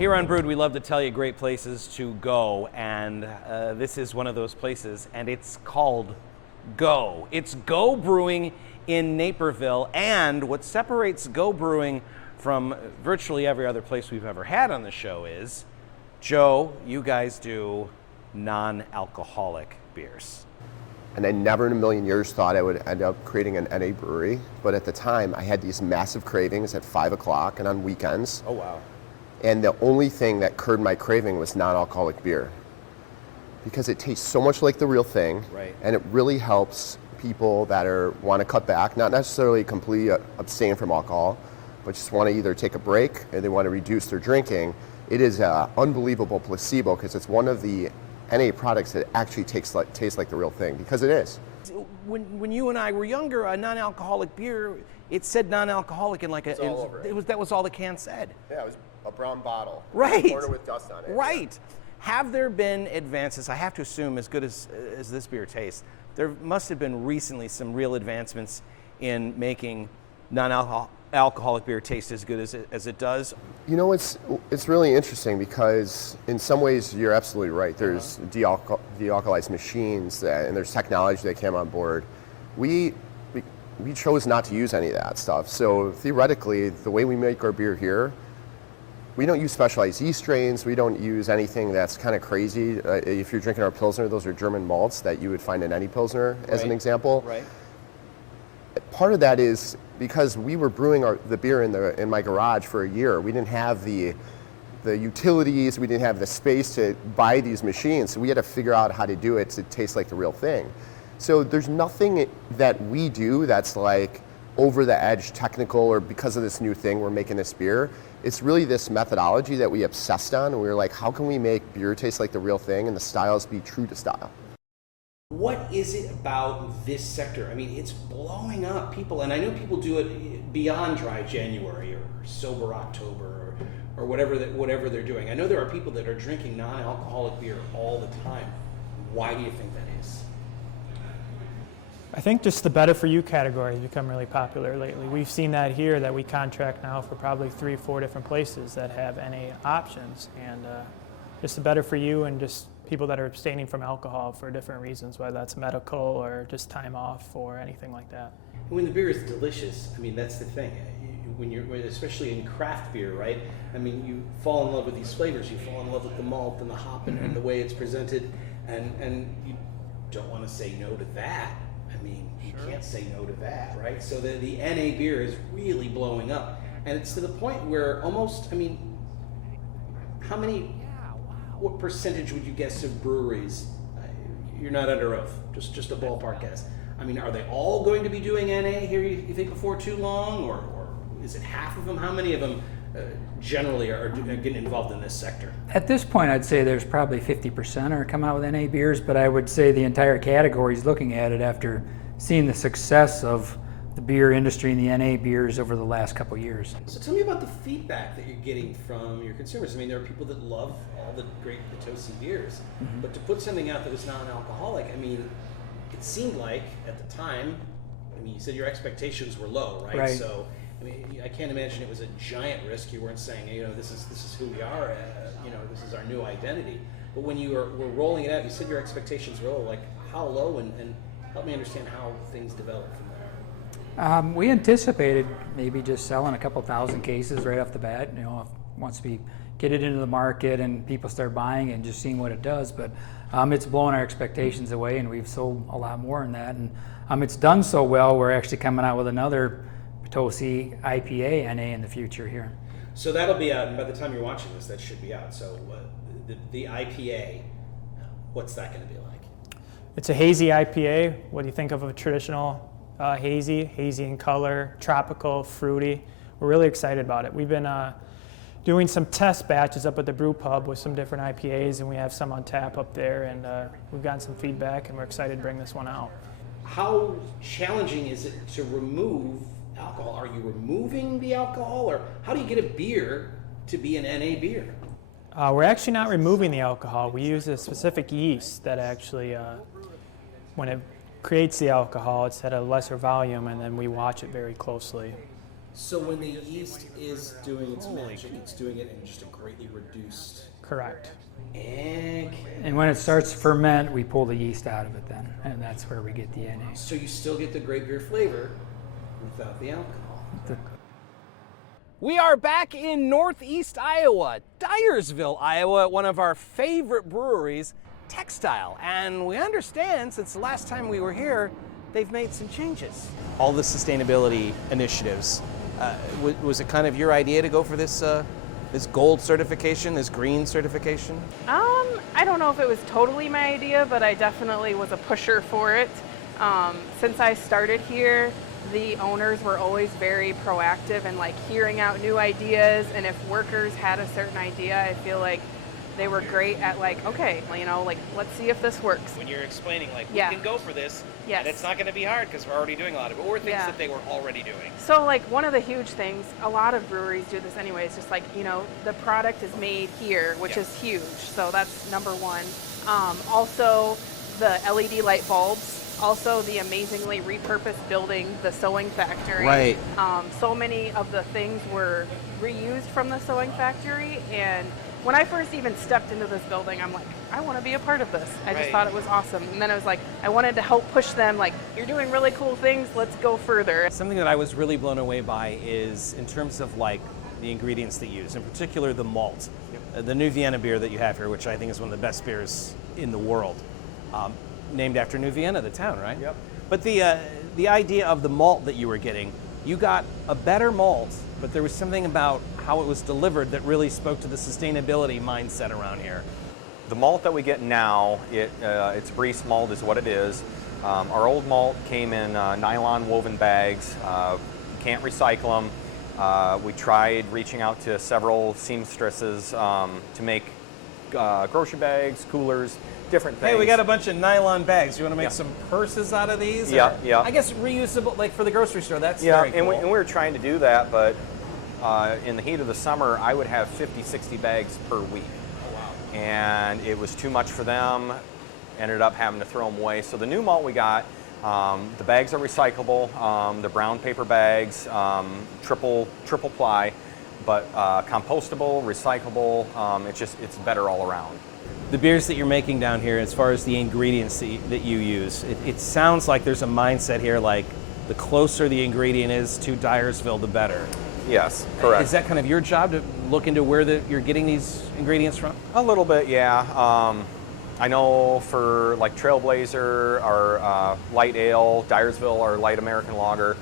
Here on Brewed, we love to tell you great places to go, and this is one of those places, and it's called Go. It's Go Brewing in Naperville, and what separates Go Brewing from virtually every other place we've ever had on the show is, Joe, you guys do non-alcoholic beers. And I never in a million years thought I would end up creating an NA brewery, but at the time I had these massive cravings at 5 o'clock and on weekends. Oh, wow. And the only thing that curbed my craving was non-alcoholic beer, because it tastes so much like the real thing, right. And it really helps people that want to cut back, not necessarily completely abstain from alcohol, but just want to either take a break and they want to reduce their drinking. It is an unbelievable placebo because it's one of the NA products that actually tastes like the real thing, because it is. When you and I were younger, a non-alcoholic beer, it said non-alcoholic in like a, that was all the can said. Yeah, it was a brown bottle. Right. A corner with dust on it. Right. Yeah. Have there been advances? I have to assume, as good as this beer tastes, there must have been recently some real advancements in making non-alcoholic beer taste as good as it does. You know, it's really interesting because in some ways you're absolutely right. There's de-alkalized machines and there's technology that came on board. We chose not to use any of that stuff. So theoretically, the way we make our beer here, we don't use specialized yeast strains. We don't use anything that's kind of crazy. If you're drinking our Pilsner, those are German malts that you would find in any Pilsner, as an example. Right. Part of that is because we were brewing the beer in my garage for a year. We didn't have the utilities, we didn't have the space to buy these machines, so we had to figure out how to do it to taste like the real thing. So there's nothing that we do that's like over the edge technical or because of this new thing we're making this beer. It's really this methodology that we obsessed on, and we were like, how can we make beer taste like the real thing and the styles be true to style? What is it about this sector? I mean, it's blowing up. People, and I know people do it beyond dry January or sober October or whatever they're doing. I know there are people that are drinking non-alcoholic beer all the time. Why do you think that is? I think just the better for you category has become really popular lately. We've seen that here, that we contract now for probably 3 or 4 different places that have NA options, and just the better for you and just people that are abstaining from alcohol for different reasons, whether that's medical or just time off or anything like that. When the beer is delicious, I mean, that's the thing. When especially in craft beer, right? I mean, you fall in love with these flavors. You fall in love with the malt and the hop and the way it's presented, and you don't want to say no to that. I mean, you can't say no to that, right? So the NA beer is really blowing up, and it's to the point where almost, I mean, what percentage would you guess of breweries, you're not under oath, just a ballpark guess, I mean, are they all going to be doing NA here, you think, before too long, or is it half of them? How many of them generally are getting involved in this sector? At this point, I'd say there's probably 50% are come out with NA beers, but I would say the entire category is looking at it after seeing the success of the beer industry and the NA beers over the last couple of years. So tell me about the feedback that you're getting from your consumers. I mean, there are people that love all the great Potosi beers, but to put something out that is non-alcoholic, I mean, it seemed like at the time, I mean, you said your expectations were low, right? Right. So, I mean, I can't imagine it was a giant risk. You weren't saying, you know, this is who we are, you know, this is our new identity. But when you were rolling it out, you said your expectations were low. Like, how low, and help me understand how things developed from there. We anticipated maybe just selling a couple thousand cases right off the bat, you know, once we get it into the market and people start buying and just seeing what it does. But it's blowing our expectations away, and we've sold a lot more than that. And it's done so well, we're actually coming out with another Potosi IPA NA in the future here. So that'll be out, and by the time you're watching this, that should be out. So the IPA, what's that going to be like? It's a hazy IPA. What do you think of a traditional hazy in color, tropical, fruity? We're really excited about it. We've been doing some test batches up at the brew pub with some different IPAs, and we have some on tap up there, and we've gotten some feedback, and we're excited to bring this one out. How challenging is it to remove alcohol? Are you removing the alcohol, or how do you get a beer to be an NA beer? We're actually not removing the alcohol. We use a specific yeast that actually, when it creates the alcohol, it's at a lesser volume, and then we watch it very closely. So when the yeast is doing its magic, it's doing it in just a greatly reduced Correct. egg. And when it starts to ferment, we pull the yeast out of it then, and that's where we get the NA. So you still get the great beer flavor without the alcohol. We are back in Northeast Iowa, Dyersville, Iowa, at one of our favorite breweries, Textile. And we understand since the last time we were here, they've made some changes. All the sustainability initiatives. Was it kind of your idea to go for this this gold certification, this green certification? I don't know if it was totally my idea, but I definitely was a pusher for it. Since I started here, the owners were always very proactive and like hearing out new ideas, and if workers had a certain idea, I feel like they were great at like, okay, you know, like let's see if this works. When you're explaining like, Yeah. we can go for this, Yes. and it's not going to be hard because we're already doing a lot of it, or things Yeah. that they were already doing. So like one of the huge things, a lot of breweries do this anyways, just like, you know, the product is made here, which Yeah. is huge. So that's number one. Also the LED light bulbs, also the amazingly repurposed building, the sewing factory. Right. So many of the things were reused from the sewing factory, and when I first even stepped into this building, I'm like, I want to be a part of this. I just Right. thought it was awesome. And then I was like, I wanted to help push them, like, you're doing really cool things, let's go further. Something that I was really blown away by is in terms of like the ingredients they use, in particular the malt. The New Vienna beer that you have here, which I think is one of the best beers in the world, named after New Vienna, the town, right? Yep. But the idea of the malt that you were getting, you got a better malt, but there was something about how it was delivered that really spoke to the sustainability mindset around here. The malt that we get now, it's Briess malt is what it is. Our old malt came in nylon woven bags. Can't recycle them. We tried reaching out to several seamstresses to make grocery bags, coolers, different things. Hey, we got a bunch of nylon bags. You want to make Yeah. some purses out of these? Yeah, Or- yeah. I guess reusable, like for the grocery store. That's Yeah, very cool. and we were trying to do that, but in the heat of the summer, I would have 50, 60 bags per week. Oh, wow. And it was too much for them. Ended up having to throw them away. So the new malt we got, the bags are recyclable. They're brown paper bags, triple ply, but compostable, recyclable. It's better all around. The beers that you're making down here, as far as the ingredients that you use, it sounds like there's a mindset here like the closer the ingredient is to Dyersville, the better. Yes, correct. Is that kind of your job to look into where you're getting these ingredients from? A little bit, yeah. I know for like Trailblazer, our light ale, Dyersville, our light American lager,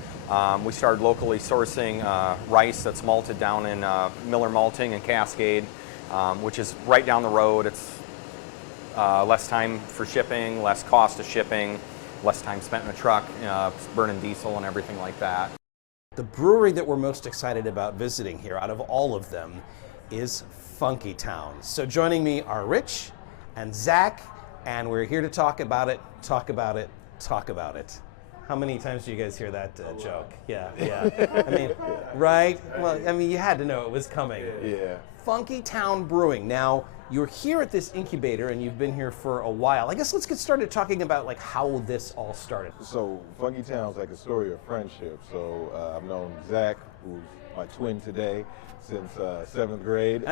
we started locally sourcing rice that's malted down in Miller Malting and Cascade, which is right down the road. It's less time for shipping, less cost of shipping, less time spent in a truck, burning diesel and everything like that. The brewery that we're most excited about visiting here out of all of them is Funky Town. So joining me are Rich and Zach, and we're here to talk about it, talk about it, talk about it. How many times do you guys hear that joke? Yeah. I mean, right? Well, I mean, you had to know it was coming. Yeah. Funky Town Brewing. Now, you're here at this incubator and you've been here for a while. I guess let's get started talking about like how this all started. So Funky Town's like a story of friendship. So I've known Zach, who's my twin today, since 7th grade.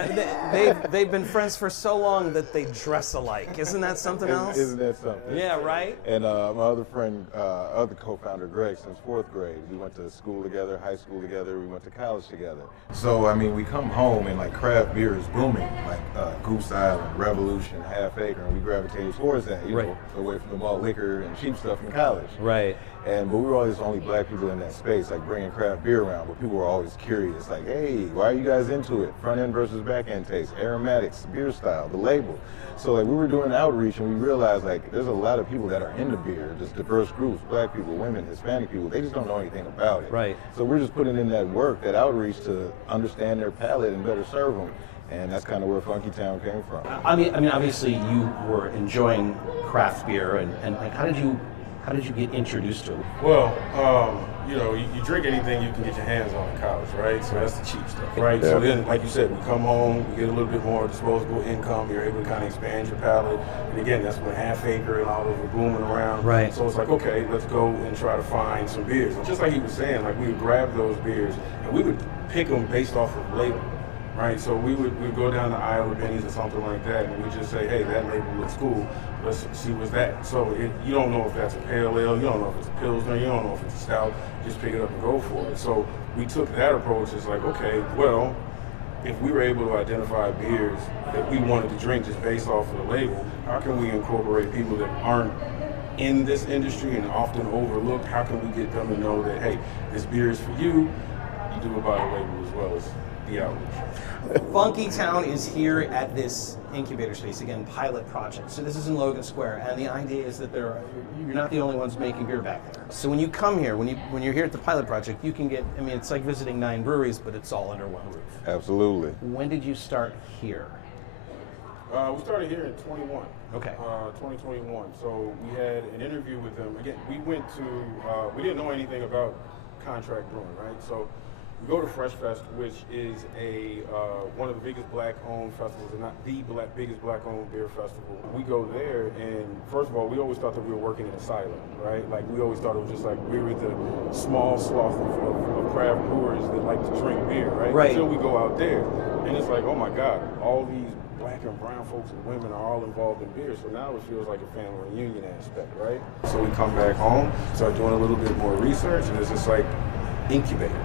They've been friends for so long that they dress alike. Isn't that something else? Isn't that something? Yeah, right? And my other friend, other co-founder, Greg, since 4th grade. We went to school together, high school together, we went to college together. So, I mean, we come home and like craft beer is booming, like Goose Island, Revolution, Half Acre, and we gravitated towards that, you Right. know, away from the malt liquor and cheap stuff in college. Right. But we were always the only black people in that space, like bringing craft beer around. But people were always curious, like, hey, why are you guys into it? Front end versus back end taste, aromatics, beer style, the label. So like we were doing outreach and we realized like there's a lot of people that are into beer, just diverse groups, black people, women, Hispanic people. They just don't know anything about it. Right. So we're just putting in that work, that outreach to understand their palate and better serve them. And that's kind of where Funky Town came from. I mean, obviously you were enjoying craft beer, and like, how How did you get introduced to it? Well, you know, you drink anything you can get your hands on in college, right? So that's the cheap stuff, right? So then, like you said, we come home, we get a little bit more disposable income, you're able to kind of expand your palate. And again, that's when Half Acre and all those were booming around. Right. So it's like, okay, let's go and try to find some beers. And just like he was saying, like we would grab those beers and we would pick them based off of label. Right, so we'd go down the aisle with Benny's or something like that, and we just say, hey, that label looks cool. Let's see what's that. So you don't know if that's a pale ale, you don't know if it's a pilsner, you don't know if it's a stout. Just pick it up and go for it. So we took that approach. It's like, okay, well, if we were able to identify beers that we wanted to drink just based off of the label, how can we incorporate people that aren't in this industry and often overlooked? How can we get them to know that, hey, this beer is for you? You do it by the label as well as the outreach. Funky Town is here at this incubator space, again, pilot project. So this is in Logan Square, and the idea is that you're not the only ones making beer back there. So when you come here, when you're here at the pilot project, you can get, I mean, it's like visiting 9 breweries, but it's all under one roof. Absolutely. When did you start here? We started here in 21. Okay. 2021. So we had an interview with them. Again, we went to, we didn't know anything about contract brewing, right? So we go to Fresh Fest, which is one of the biggest black-owned festivals, and not the biggest black-owned beer festival. We go there, and first of all, we always thought that we were working in a silo, right? Like, we always thought it was just like we were the small sloth of craft brewers that like to drink beer, right? Right. Until we go out there, and it's like, oh my God, all these black and brown folks and women are all involved in beer, so now it feels like a family reunion aspect, right? So we come back home, start doing a little bit more research, and it's just like incubator.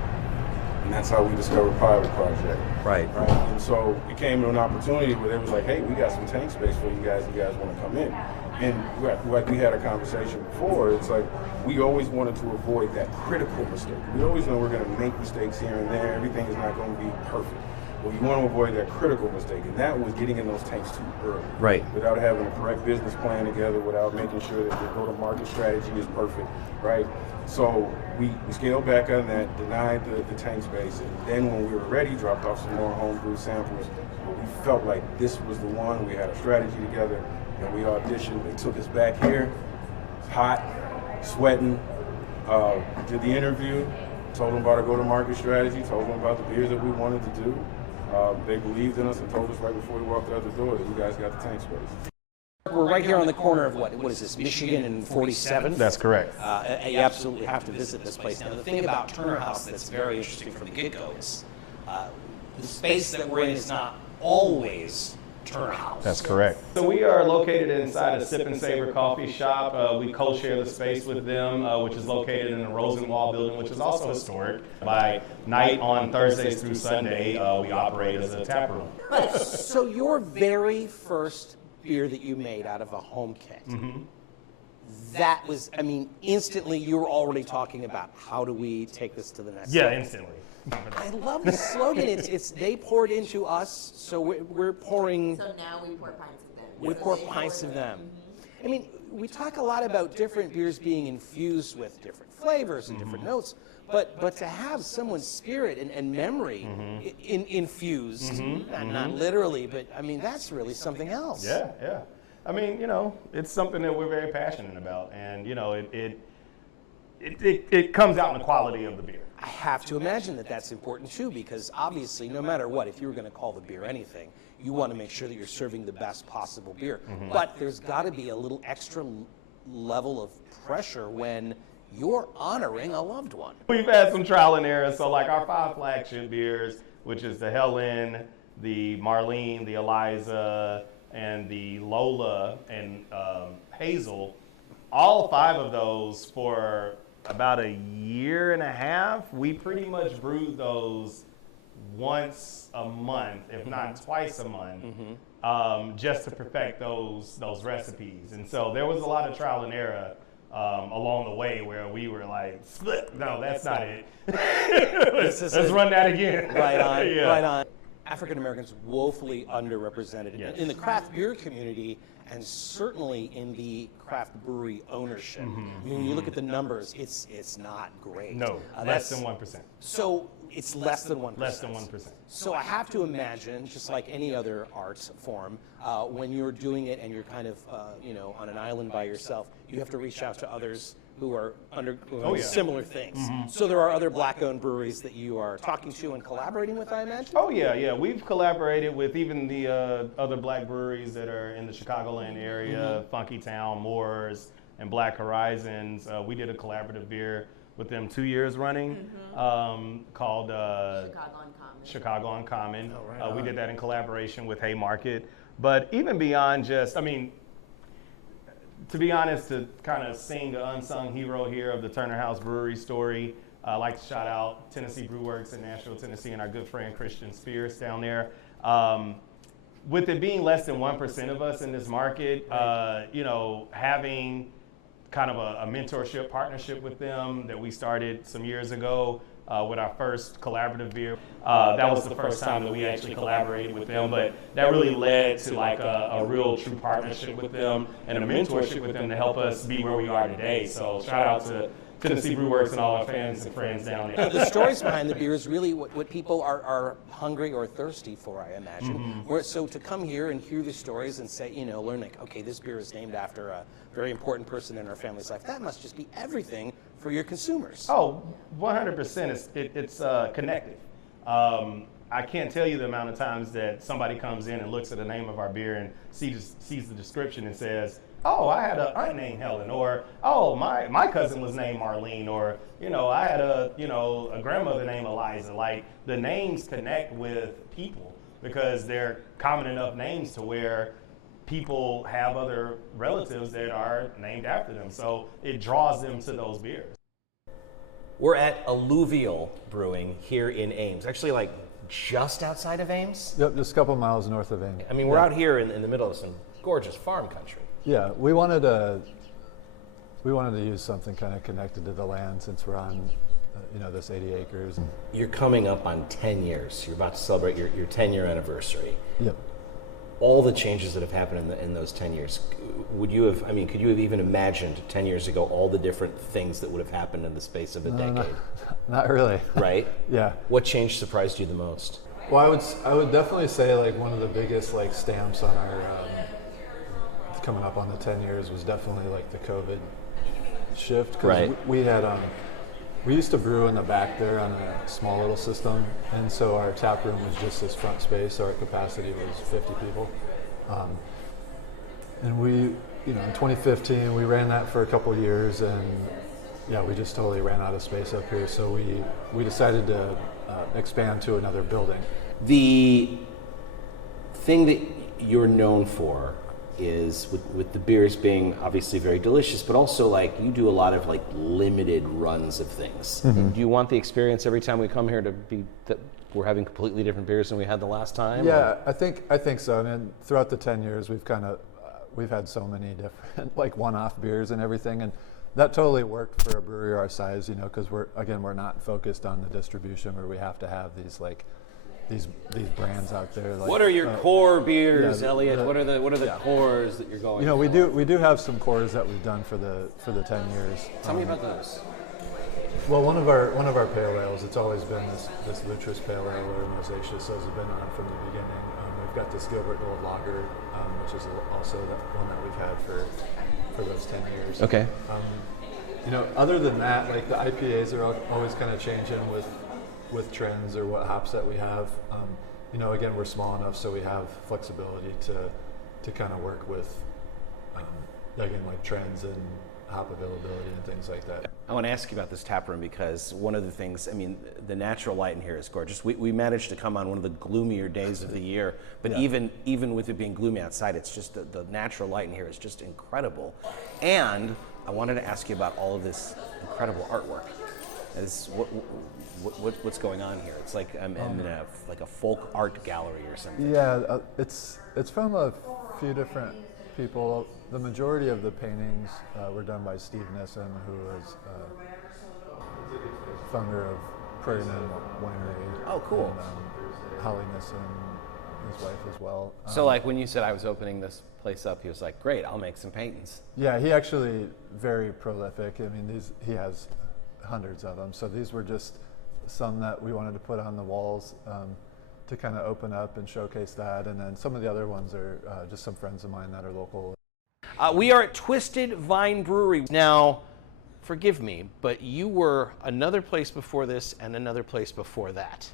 And that's how we discovered Pilot Project. Right. And so it came to an opportunity where they was like, hey, we got some tank space for you guys want to come in. And like we had a conversation before, it's like we always wanted to avoid that critical mistake. We always know we're going to make mistakes here and there. Everything is not going to be perfect. Well, you want to avoid that critical mistake, and that was getting in those tanks too early. Right. Without having a correct business plan together, without making sure that your go-to-market strategy is perfect, right? So we scaled back on that, denied the tank space, and then when we were ready, dropped off some more homebrew samples. But we felt like this was the one. We had a strategy together, and we auditioned. They took us back here, hot, sweating, did the interview, told them about our go-to-market strategy, told them about the beers that we wanted to do. They believed in us and told us right before we walked out the door that you guys got the tank space. We're right here on the corner of what is this, Michigan and 47th? That's correct. You absolutely have to visit this place. Now, the thing about Turner House that's very interesting from the get-go is the space that we're in is not always Turner House. That's correct. So we are located inside a Sip and Savor coffee shop. We co-share the space with them, which is located in the Rosenwall building, which is also historic. By night on Thursdays through Sunday, we operate as a tap room. So your very first beer that you made out of a home kit, that was, I mean, instantly you were already talking about how do we take this to the next level? Yeah, instantly. I love the slogan. It's they poured into us, so we're pouring. So now we pour pints of them. We pour pints of them. I mean, we talk a lot about different beers being infused with different flavors and different notes, but to have someone's spirit and memory infused, not literally, but I mean, that's really something else. Yeah, yeah. I mean, you know, it's something that we're very passionate about, and you know, it comes out in the quality of the beer. I have to imagine that that's important too, because obviously, no matter what, if you were going to call the beer anything, you want to make sure that you're serving the best possible beer. But there's got to be a little extra level of pressure when you're honoring a loved one. We've had some trial and error. So like our 5 flagship beers, which is the Helen, the Marlene, the Eliza, and the Lola and Hazel, all 5 of those for about a year and a half, we pretty much brewed those once a month, if not twice a month, just to perfect those recipes. And so there was a lot of trial and error along the way where we were like, split, no, that's not it. Let's run that again. Right on, yeah. right on. African Americans woefully underrepresented Yes. in the craft beer community, and certainly in the craft brewery ownership. I mean, when you look at the numbers, it's not great. No, less than 1%. So it's less than 1%. Less than 1%. So I have to imagine, just like any other art form, when you're doing it and you're kind of, on an island by yourself, you have to reach out to others who are undergoing similar things. So there are other black-owned breweries that you are talking to and collaborating with, I imagine? Oh yeah. We've collaborated with even the other black breweries that are in the Chicagoland area, Funky Town, Moores, and Black Horizons. We did a collaborative beer with them 2 years running called Chicago Uncommon. We did that in collaboration with Haymarket. But even beyond just, to be honest, to kind of sing the unsung hero here of the Turner House Brewery story, I'd like to shout out Tennessee Brew Works in Nashville, Tennessee, and our good friend Christian Spears down there. With it being less than 1% of us in this market, having kind of a mentorship partnership with them that we started some years ago with our first collaborative beer. That was the first time that we actually collaborated with them, but that really led to like a real true partnership with them and a mentorship with them to help us be where we are today. So shout out to Tennessee Brew Works and all our fans and friends down there. The stories behind the beer is really what people are hungry or thirsty for, I imagine. So to come here and hear the stories and say, learn like, okay, this beer is named after a very important person in our family's life, that must just be everything for your consumers. Oh, 100%. It's connected. I can't tell you the amount of times that somebody comes in and looks at the name of our beer and sees the description and says, oh, I had an aunt named Helen, or oh, my cousin was named Marlene, or I had a grandmother named Eliza. Like, the names connect with people because they're common enough names to where people have other relatives that are named after them. So it draws them to those beers. We're at Alluvial Brewing here in Ames, actually like just outside of Ames. Yep, just a couple miles north of Ames. I mean, we're out here in the middle of some gorgeous farm country. Yeah, we wanted to use something kind of connected to the land since we're on, this 80 acres. You're coming up on 10 years. You're about to celebrate your 10-year anniversary. Yep. All the changes that have happened in those 10 years, could you have even imagined 10 years ago all the different things that would have happened in the space of a decade? Not really. Right? Yeah. What change surprised you the most? Well, I would definitely say like one of the biggest like stamps on our coming up on the 10 years was definitely like the COVID shift. Because we had we used to brew in the back there on a small little system, and so our tap room was just this front space, so our capacity was 50 people. And we, in 2015, we ran that for a couple years, and we just totally ran out of space up here, so we decided to expand to another building. The thing that you're known for is with the beers being obviously very delicious, but also like you do a lot of like limited runs of things. Do you want the experience every time we come here to be that we're having completely different beers than we had the last time? Yeah, I think so. I mean, throughout the 10 years, we've had so many different like one-off beers and everything, and that totally worked for a brewery our size, because we're not focused on the distribution where we have to have these like these brands out there. Like, what are your core beers, yeah, Elliot? What are the cores that you're going? We do have some cores that we've done for the 10 years. Tell me about those. Well, one of our pale ales, it's always been this Lutris pale ale or Mosaicious, has been on from the beginning. We've got this Gilbert Gold Lager, which is also one that we've had for those 10 years. Okay. Other than that, like the IPAs are always kind of changing with trends or what hops that we have. Again, we're small enough, so we have flexibility to kind of work with, again, like trends and hop availability and things like that. I want to ask you about this tap room because one of the things, the natural light in here is gorgeous. We managed to come on one of the gloomier days of the year, but even with it being gloomy outside, it's just the natural light in here is just incredible. And I wanted to ask you about all of this incredible artwork. What's going on here? It's like I'm in a folk art gallery or something. Yeah, it's from a few different people. The majority of the paintings were done by Steve Nissen, who is founder of Prairie Man Winery. Oh, cool. And, Holly Nissen, his wife as well. So like when you said I was opening this place up, he was like, great, I'll make some paintings. Yeah, he actually very prolific. I mean, he has hundreds of them. So these were just some that we wanted to put on the walls to kind of open up and showcase that. And then some of the other ones are just some friends of mine that are local. We are at Twisted Vine Brewery. Now, forgive me, but you were another place before this and another place before that.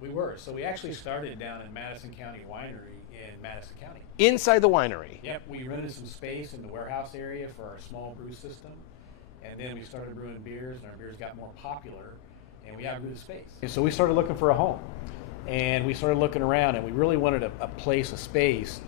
We were. So we actually started down in Madison County Winery in Madison County. Inside the winery? Yep, we rented some space in the warehouse area for our small brew system. And then we started brewing beers, and our beers got more popular, and we outgrew the space. And so we started looking for a home. And we started looking around, and we really wanted a place, a space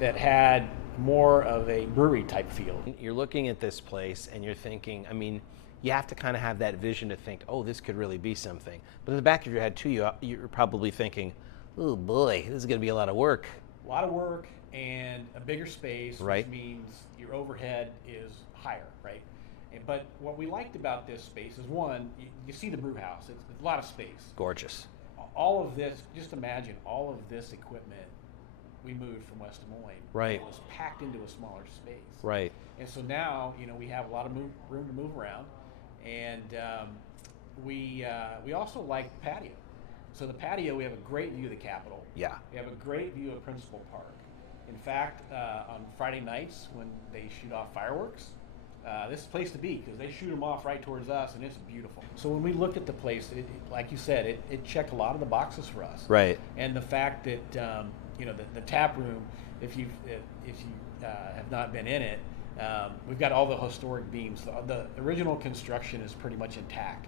that had more of a brewery type feel. You're looking at this place and you're thinking, I mean, you have to kind of have that vision to think, oh, this could really be something. But in the back of your head too, you're probably thinking, oh boy, this is going to be a lot of work. A lot of work and a bigger space, right, which means your overhead is higher, right? But what we liked about this space is, one, you see the brew house. It's a lot of space. Gorgeous. All of this, just imagine all of this equipment we moved from West Des Moines. Right. It was packed into a smaller space. Right. And so now, we have a lot of room to move around, and we also like the patio. So the patio, we have a great view of the Capitol. Yeah. We have a great view of Principal Park. In fact, on Friday nights when they shoot off fireworks, this is the place to be because they shoot them off right towards us, and it's beautiful. So when we looked at the place, like you said, it checked a lot of the boxes for us. Right. And the fact that the tap room, if you have not been in it, we've got all the historic beams. The original construction is pretty much intact.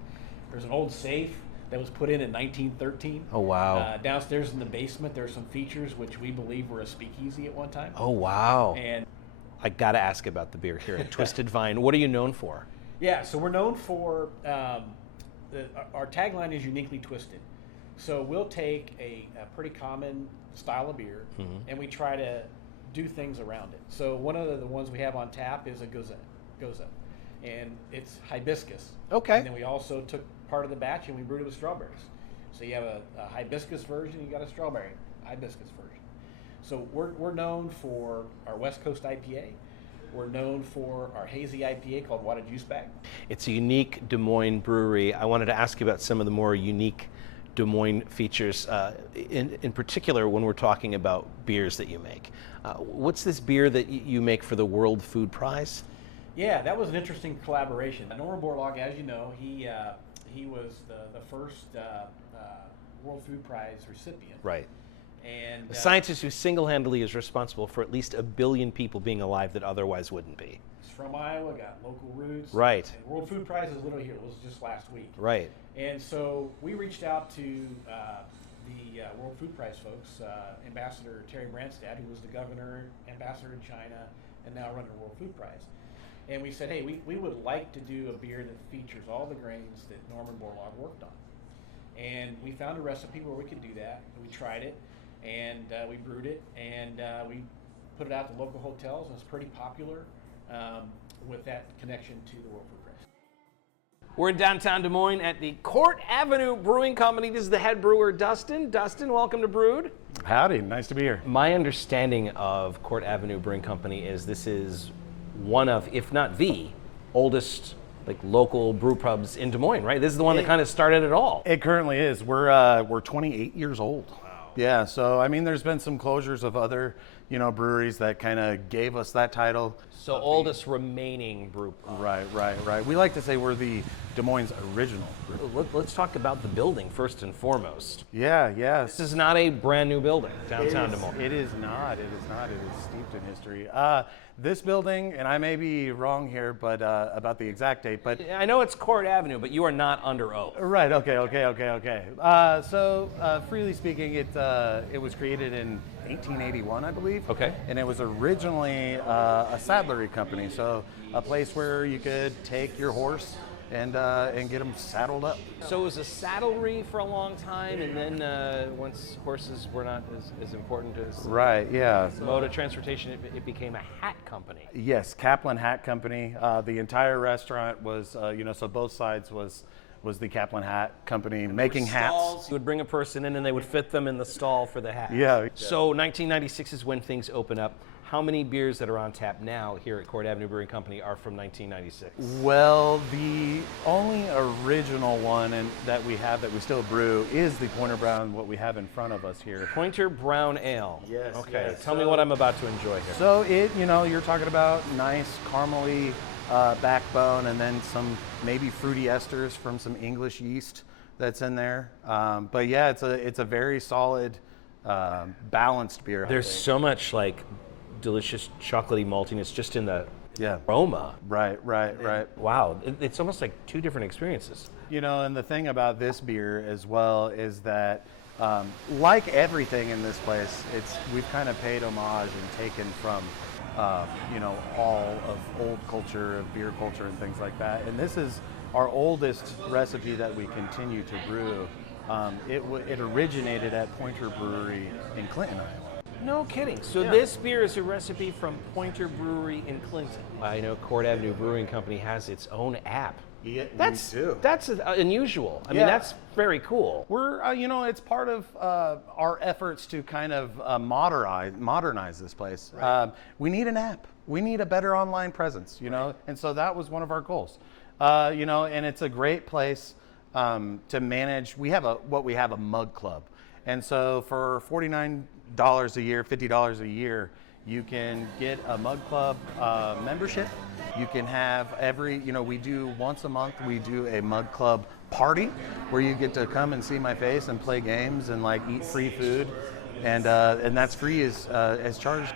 There's an old safe that was put in 1913. Oh wow. Downstairs in the basement, there are some features which we believe were a speakeasy at one time. Oh wow. And I got to ask about the beer here at Twisted Vine. What are you known for? Yeah, so we're known for, our tagline is uniquely twisted. So we'll take a pretty common style of beer, and we try to do things around it. So one of the ones we have on tap is a goza, and it's hibiscus. Okay. And then we also took part of the batch and we brewed it with strawberries. So you have a hibiscus version, you got a strawberry hibiscus version. So we're known for our West Coast IPA. We're known for our hazy IPA called Water Juice Bag. It's a unique Des Moines brewery. I wanted to ask you about some of the more unique Des Moines features, in particular when we're talking about beers that you make. What's this beer that you make for the World Food Prize? Yeah, that was an interesting collaboration. Norman Borlaug, as you know, he was the first World Food Prize recipient. Right. And a scientist who single-handedly is responsible for at least 1 billion people being alive that otherwise wouldn't be. He's from Iowa, got local roots. Right. And World Food Prize is literally here. It was just last week. Right. And so we reached out to the World Food Prize folks, Ambassador Terry Branstad, who was the governor, ambassador in China, and now running the World Food Prize. And we said, hey, we would like to do a beer that features all the grains that Norman Borlaug worked on. And we found a recipe where we could do that. We tried it, and we brewed it, and we put it out to local hotels, and it's pretty popular with that connection to the World Food Prize. We're in downtown Des Moines at the Court Avenue Brewing Company. This is the head brewer, Dustin. Dustin, welcome to Brewed. Howdy, nice to be here. My understanding of Court Avenue Brewing Company is this is one of, if not the oldest local brew pubs in Des Moines, right? This is the one that kind of started it all. It currently is. We're 28 years old. Wow. Yeah, so I mean, there's been some closures of other, breweries that kind of gave us that title. So oldest remaining brew pub. Right. We like to say we're the Des Moines original brew. Let's talk about the building first and foremost. Yeah. This is not a brand new building downtown Des Moines. It is not. It is steeped in history. This building, and I may be wrong here, but about the exact date, but I know it's Court Avenue, but you are not under oath. Right. Okay. So freely speaking, it was created in 1881, I believe. Okay. And it was originally a saddlery company, so a place where you could take your horse and get them saddled up. So it was a saddlery for a long time, and then once horses were not as important as mode of transportation, it became a hat company. Yes, Kaplan Hat Company. The entire restaurant was, so both sides was was the Kaplan Hat Company making hats. You would bring a person in and they would fit them in the stall for the hat. Yeah. So 1996 is when things open up. How many beers that are on tap now here at Court Avenue Brewing Company are from 1996? Well, the only original one that we have that we still brew is the Pointer Brown, what we have in front of us here. Pointer Brown Ale. Yes. Okay, yes. tell me what I'm about to enjoy here. So you're talking about nice caramely backbone, and then some maybe fruity esters from some English yeast that's in there. But yeah, it's a very solid, balanced beer. There's so much like delicious chocolatey maltiness just in the Yeah. aroma. Right. Wow, it's almost like two different experiences. And the thing about this beer as well is that, like everything in this place, we've kind of paid homage and taken from, all of old culture, of beer culture and things like that. And this is our oldest recipe that we continue to brew. It originated at Pointer Brewery in Clinton, Iowa. No kidding. So this beer is a recipe from Pointer Brewery in Clinton. I know Court Avenue Brewing Company has its own app. Yeah, That's unusual. I mean, Yeah. that's very cool. We're, it's part of our efforts to kind of modernize this place. Right. We need an app. We need a better online presence, and so that was one of our goals. And it's a great place to manage. We have a mug club, and so for $49 a year, $50 a year, you can get a mug club membership. You can have we do once a month, we do a mug club party where you get to come and see my face and play games and eat free food, and that's free as charged.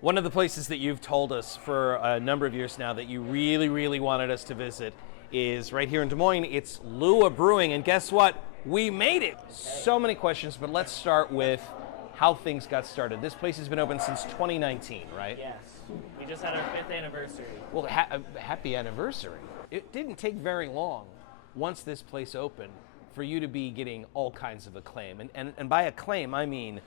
One of the places that you've told us for a number of years now that you really, really wanted us to visit is right here in Des Moines. It's Lua Brewing, and guess what? We made it. So many questions, but let's start with how things got started. This place has been open since 2019, right? Yes. We just had our 5th anniversary. Well, happy anniversary. It didn't take very long once this place opened for you to be getting all kinds of acclaim. And by acclaim, I mean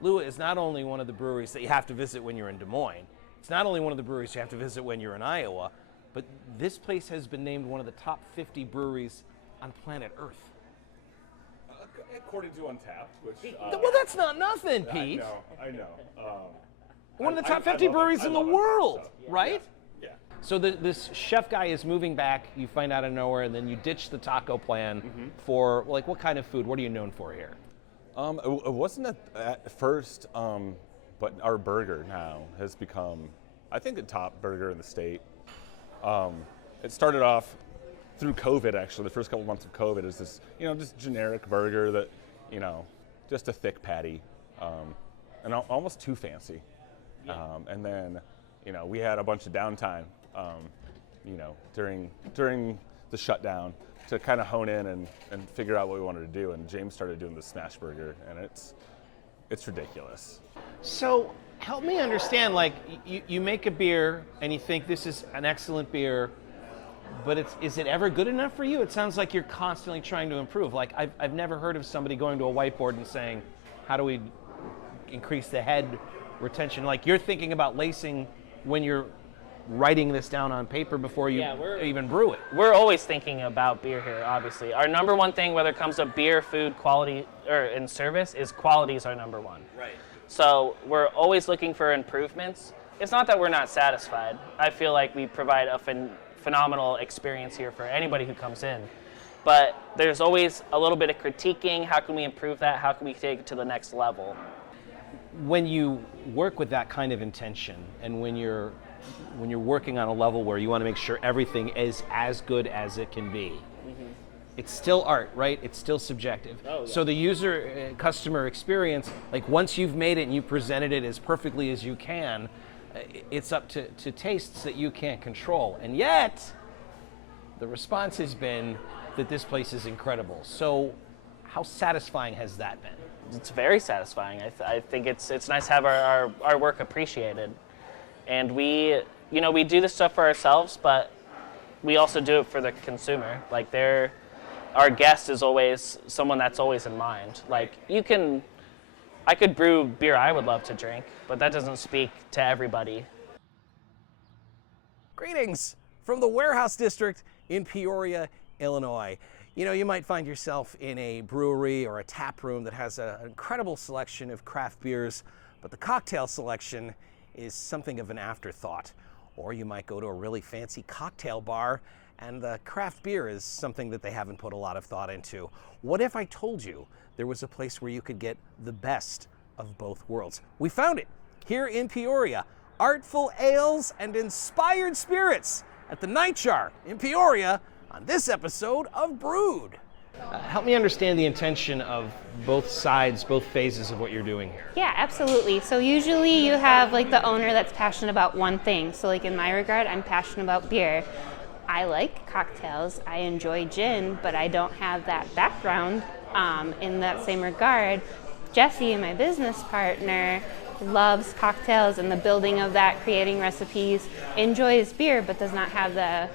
Lua is not only one of the breweries that you have to visit when you're in Des Moines. It's not only one of the breweries you have to visit when you're in Iowa, but this place has been named one of the top 50 breweries on planet Earth. According to Untapped, which... well, that's not nothing, Pete. I know. One of the top 50 breweries in the world, right? Yeah. So this chef guy is moving back, you find out of nowhere, and then you ditch the taco plan for, what kind of food? What are you known for here? It wasn't at first, but our burger now has become, I think, a top burger in the state. It started off through COVID, actually. The first couple months of COVID is this, just generic burger that, just a thick patty, and almost too fancy. And then, we had a bunch of downtime, during the shutdown to kind of hone in and figure out what we wanted to do. And James started doing the smash burger, and it's ridiculous. So help me understand, you make a beer and you think this is an excellent beer, but is it ever good enough for you? It sounds like you're constantly trying to improve. I've never heard of somebody going to a whiteboard and saying, how do we increase the head retention? You're thinking about lacing when you're writing this down on paper before you even brew it. We're always thinking about beer here, obviously. Our number one thing, whether it comes to beer, food, quality, and service, is quality is our number one. Right. So we're always looking for improvements. It's not that we're not satisfied. I feel like we provide a phenomenal experience here for anybody who comes in. But there's always a little bit of critiquing. How can we improve that? How can we take it to the next level? When you work with that kind of intention, and when you're working on a level where you want to make sure everything is as good as it can be, it's still art, right? It's still subjective. Oh, yeah. So the customer experience, once you've made it and you presented it as perfectly as you can, it's up to tastes that you can't control. And yet, the response has been that this place is incredible. So how satisfying has that been? It's very satisfying. I think it's nice to have our work appreciated. And we do this stuff for ourselves, but we also do it for the consumer. Our guest is always someone that's always in mind. I could brew beer I would love to drink, but that doesn't speak to everybody. Greetings from the Warehouse District in Peoria, Illinois. You know, you might find yourself in a brewery or a tap room that has an incredible selection of craft beers, but the cocktail selection is something of an afterthought. Or you might go to a really fancy cocktail bar and the craft beer is something that they haven't put a lot of thought into. What if I told you there was a place where you could get the best of both worlds? We found it here in Peoria. Artful ales and inspired spirits at the Night Jar in Peoria on this episode of Brewed. Help me understand the intention of both sides, both phases of what you're doing here. Yeah, absolutely. So usually you have like the owner that's passionate about one thing. So like in my regard, I'm passionate about beer. I like cocktails, I enjoy gin, but I don't have that background in that same regard. Jesse, my business partner, loves cocktails and the building of that, creating recipes, enjoys beer, but does not have the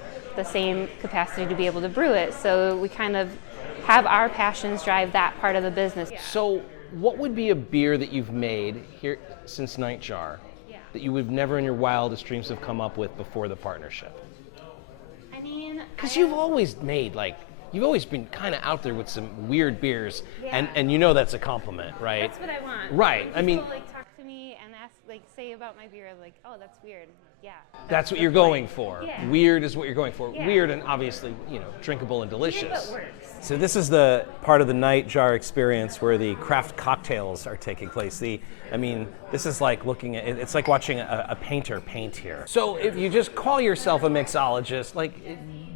same capacity to be able to brew it. So we kind of have our passions drive that part of the business. So what would be a beer that you've made here since Night Jar that you would never in your wildest dreams have come up with before the partnership? I mean, because you've always made you've always been kind of out there with some weird beers, and you know that's a compliment, right? That's what I want. Right. When people like talk to me and ask, like, say about my beer, I'm like, oh, that's weird. Yeah. That's what you're going for. Yeah. Weird is what you're going for. Yeah. Weird and obviously, drinkable and delicious. Weird but works. So this is the part of the Night Jar experience where the craft cocktails are taking place. This is like looking at, it's like watching a painter paint here. So if you just call yourself a mixologist,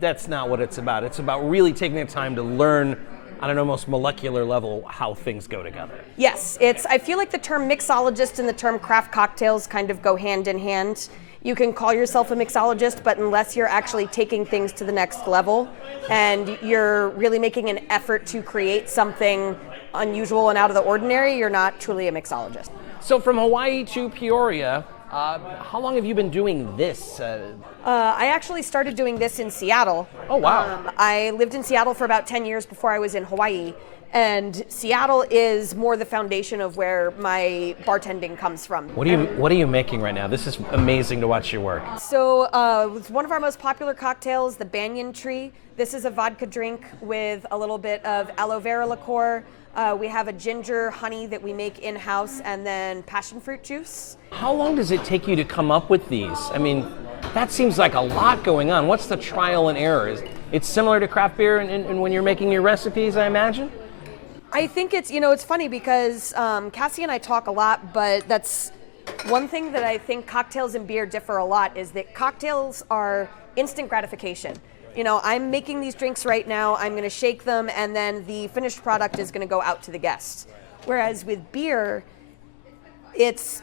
that's not what it's about. It's about really taking the time to learn on an almost molecular level how things go together. Yes, I feel like the term mixologist and the term craft cocktails kind of go hand in hand. You can call yourself a mixologist, but unless you're actually taking things to the next level and you're really making an effort to create something unusual and out of the ordinary, you're not truly a mixologist. So from Hawaii to Peoria, how long have you been doing this? I actually started doing this in Seattle. Oh, wow. I lived in Seattle for about 10 years before I was in Hawaii. And Seattle is more the foundation of where my bartending comes from. What are you making right now? This is amazing to watch your work. So it's one of our most popular cocktails, the Banyan Tree. This is a vodka drink with a little bit of aloe vera liqueur. We have a ginger honey that we make in-house, and then passion fruit juice. How long does it take you to come up with these? That seems like a lot going on. What's the trial and error? It's similar to craft beer and when you're making your recipes, I imagine? I think it's funny because Cassie and I talk a lot, but that's one thing that I think cocktails and beer differ a lot is that cocktails are instant gratification. I'm making these drinks right now, I'm going to shake them, and then the finished product is going to go out to the guests. Whereas with beer, it's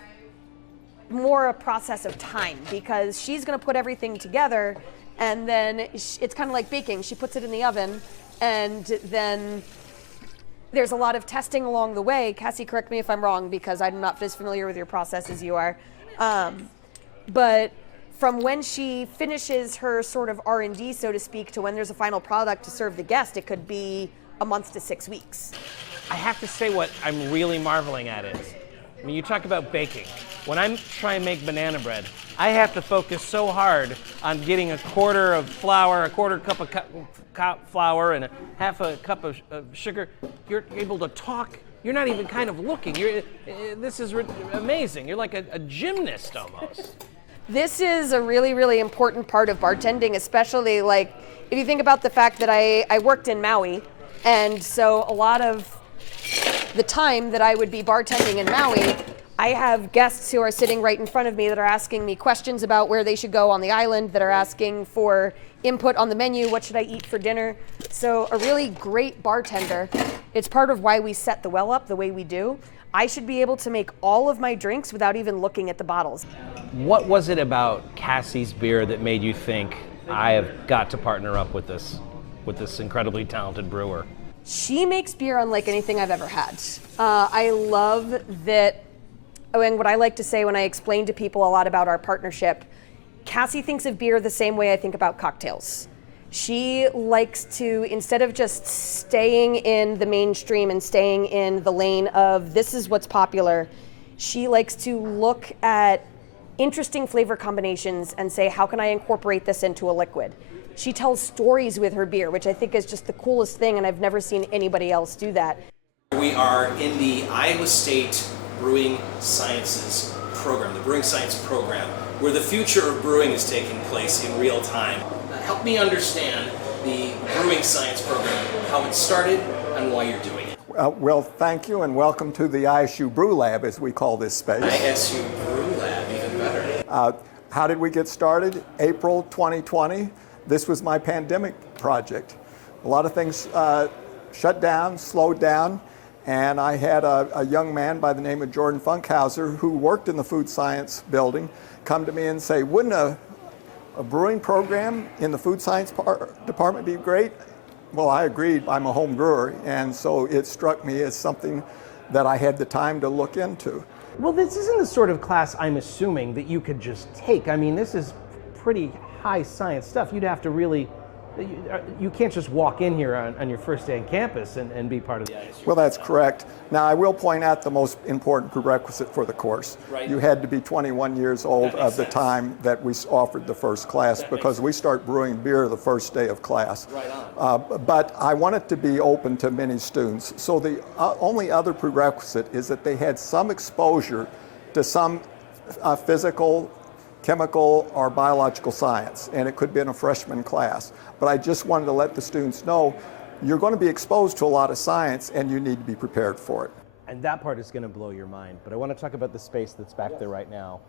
more a process of time because she's going to put everything together, and then it's kind of like baking. She puts it in the oven, and then there's a lot of testing along the way. Cassie, correct me if I'm wrong because I'm not as familiar with your process as you are. But from when she finishes her sort of R&D, so to speak, to when there's a final product to serve the guest, it could be a month to 6 weeks. I have to say what I'm really marveling at is, you talk about baking. When I'm trying to make banana bread, I have to focus so hard on getting a quarter of flour, a quarter cup of flour, and a half a cup of sugar. You're able to talk. You're not even kind of looking. This is amazing. You're like a gymnast almost. This is a really, really important part of bartending, especially if you think about the fact that I worked in Maui, and so a lot of the time that I would be bartending in Maui, I have guests who are sitting right in front of me that are asking me questions about where they should go on the island, that are asking for input on the menu, what should I eat for dinner. So a really great bartender, it's part of why we set the well up the way we do. I should be able to make all of my drinks without even looking at the bottles. What was it about Cassie's beer that made you think, I have got to partner up with this incredibly talented brewer? She makes beer unlike anything I've ever had. I love that, and what I like to say when I explain to people a lot about our partnership, Cassie thinks of beer the same way I think about cocktails. She likes to, instead of just staying in the mainstream and staying in the lane of this is what's popular, she likes to look at interesting flavor combinations and say, how can I incorporate this into a liquid? She tells stories with her beer, which I think is just the coolest thing, and I've never seen anybody else do that. We are in the Iowa State Brewing Sciences program, the Brewing Science program, where the future of brewing is taking place in real time. Help me understand the Brewing Science program, how it started and why you're doing it. Well, thank you and welcome to the ISU Brew Lab, as we call this space. ISU Brew Lab, even better. How did we get started? April 2020. This was my pandemic project. A lot of things shut down, slowed down, and I had a young man by the name of Jordan Funkhauser who worked in the food science building come to me and say, wouldn't a brewing program in the food science department be great? Well, I agreed. I'm a home brewer, and so it struck me as something that I had the time to look into. Well, this isn't the sort of class I'm assuming that you could just take. I mean, this is pretty high science stuff. You'd have to really, you can't just walk in here on your first day on campus and be part of the ISU. Well, that's correct. Now, I will point out the most important prerequisite for the course. Right. You had to be 21 years old of the time that we offered the first class, because we start brewing beer the first day of class. Right on. But I want it to be open to many students. So the only other prerequisite is that they had some exposure to some physical, chemical, or biological science, and it could be in a freshman class. But I just wanted to let the students know you're going to be exposed to a lot of science and you need to be prepared for it. And that part is going to blow your mind. But I want to talk about the space that's back there right now.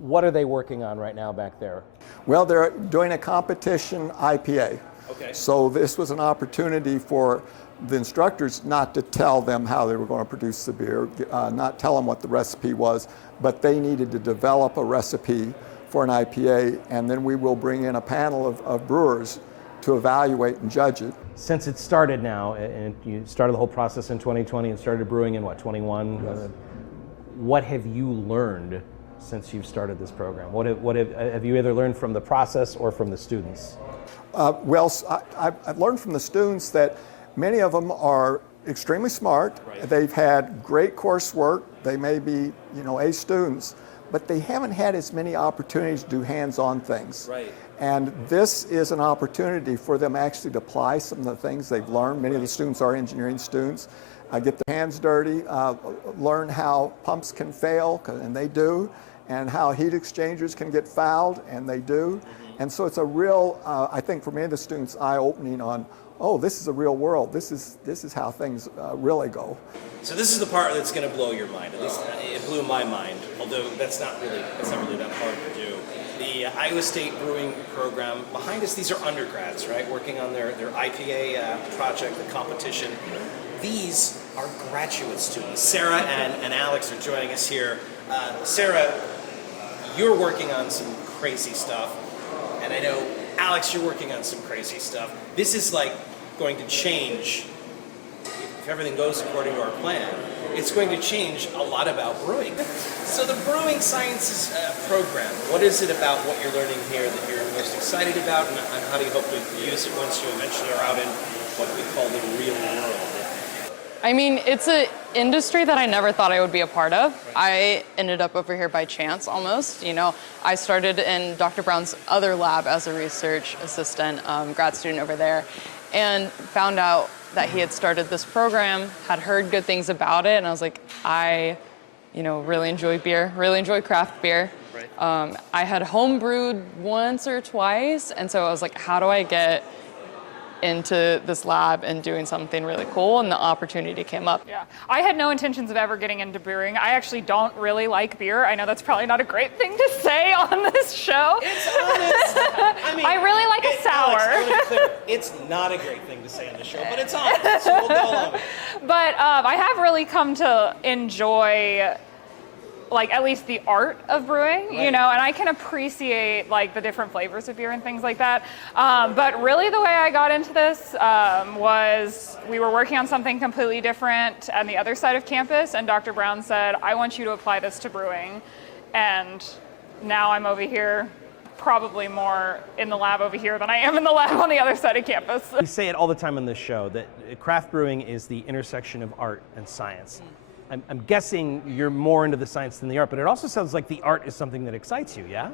What are they working on right now back there? Well, they're doing a competition IPA. Okay. So this was an opportunity for the instructors not to tell them how they were going to produce the beer, not tell them what the recipe was, but they needed to develop a recipe for an IPA, and then we will bring in a panel of brewers to evaluate and judge it. Since it started now, and you started the whole process in 2020 and started brewing in what, 21? Yes. What have you learned since you've started this program? What have you either learned from the process or from the students? Well, I've learned from the students that many of them are extremely smart. Right. They've had great coursework. They may be, A students, but they haven't had as many opportunities to do hands-on things. Right. And this is an opportunity for them actually to apply some of the things they've learned. Many of the students are engineering students. Get their hands dirty, learn how pumps can fail, and they do, and how heat exchangers can get fouled, and they do. And so it's a real, I think for many of the students, eye-opening on, oh, this is a real world. This is how things really go. So this is the part that's going to blow your mind. At least it blew my mind. Although that's not really that hard to do. The Iowa State Brewing Program behind us. These are undergrads, right, working on their IPA project, the competition. These are graduate students. Sarah and Alex are joining us here. Sarah, you're working on some crazy stuff, and I know Alex, you're working on some crazy stuff. This is like going to change. If everything goes according to our plan, it's going to change a lot about brewing. So the Brewing Sciences program, what is it about what you're learning here that you're most excited about, and how do you hope to use it once you eventually are out in what we call the real world? I mean, it's an industry that I never thought I would be a part of. I ended up over here by chance almost. I started in Dr. Brown's other lab as a research assistant, grad student over there, and found out that he had started this program, had heard good things about it, and I was like, I really enjoy beer, really enjoy craft beer. Right. I had home brewed once or twice, and so I was like, how do I get into this lab and doing something really cool, and the opportunity came up. Yeah, I had no intentions of ever getting into brewing. I actually don't really like beer. I know that's probably not a great thing to say on this show. It's honest. I really like a sour. Alex, really clear. It's not a great thing to say on the show, but it's honest, so we'll go along with it. But I have really come to enjoy at least the art of brewing, right. And I can appreciate the different flavors of beer and things like that. But really the way I got into this was we were working on something completely different on the other side of campus, and Dr. Brown said, I want you to apply this to brewing. And now I'm over here, probably more in the lab over here than I am in the lab on the other side of campus. We say it all the time on this show that craft brewing is the intersection of art and science. I'm guessing you're more into the science than the art, but it also sounds like the art is something that excites you, yeah?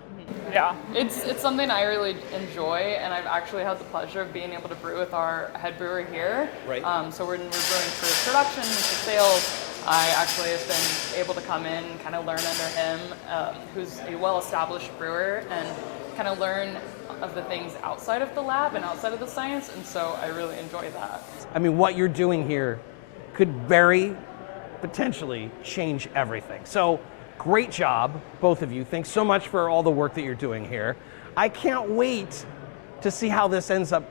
Yeah, it's something I really enjoy, and I've actually had the pleasure of being able to brew with our head brewer here. Right. So we're brewing for production, for sales. I actually have been able to come in and kind of learn under him, who's a well-established brewer, and kind of learn of the things outside of the lab and outside of the science, and so I really enjoy that. I mean, what you're doing here could very potentially change everything. So great job, both of you. Thanks so much for all the work that you're doing here. I can't wait to see how this ends up